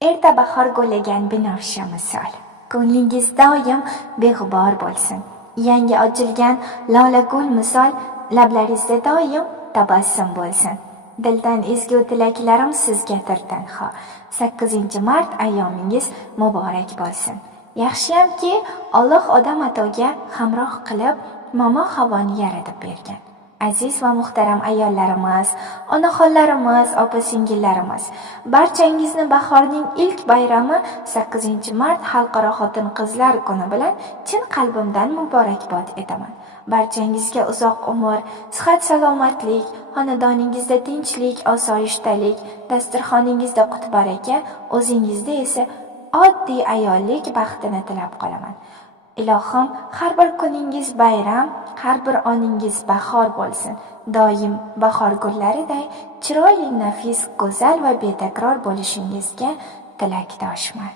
Erta bahor gullagan binafsha misol. Ko'nglingiz doim beg'ubor bo'lsin. Yangi ochilgan lolagul misol, lablaringizda doim tabassum bo'lsin. Dildan ezgu tilaklarim sizgadir tanho. 8-mart ayyomingiz muborak bo'lsin. Yaxshiyamki, Alloh odam atoga hamroh qilib momo Havoni yaratib bergan. Aziz va muhtaram ayollarimiz, onaxonlarimiz, opa-singillarimiz, barchangizni bahorning ilk bayrami 8-mart Xalqaro xotin-qizlar kuni bilan chin qalbimdan muborakbod etaman. Barchangizga uzoq umr, sihat salomatlik, xonadoningizda tinchlik, osoyishtalik, dasturxoningizda qut-baraka, o'zingizda esa oddiy ayollik baxtini tilab qolaman. Ilohim, har bir kuningiz bayram, har bir oningiz bahor bo'lsin. Doim bahor gullariday chiroyli, nafis, go'zal va betakror bo'lishingizga tilakdoshman.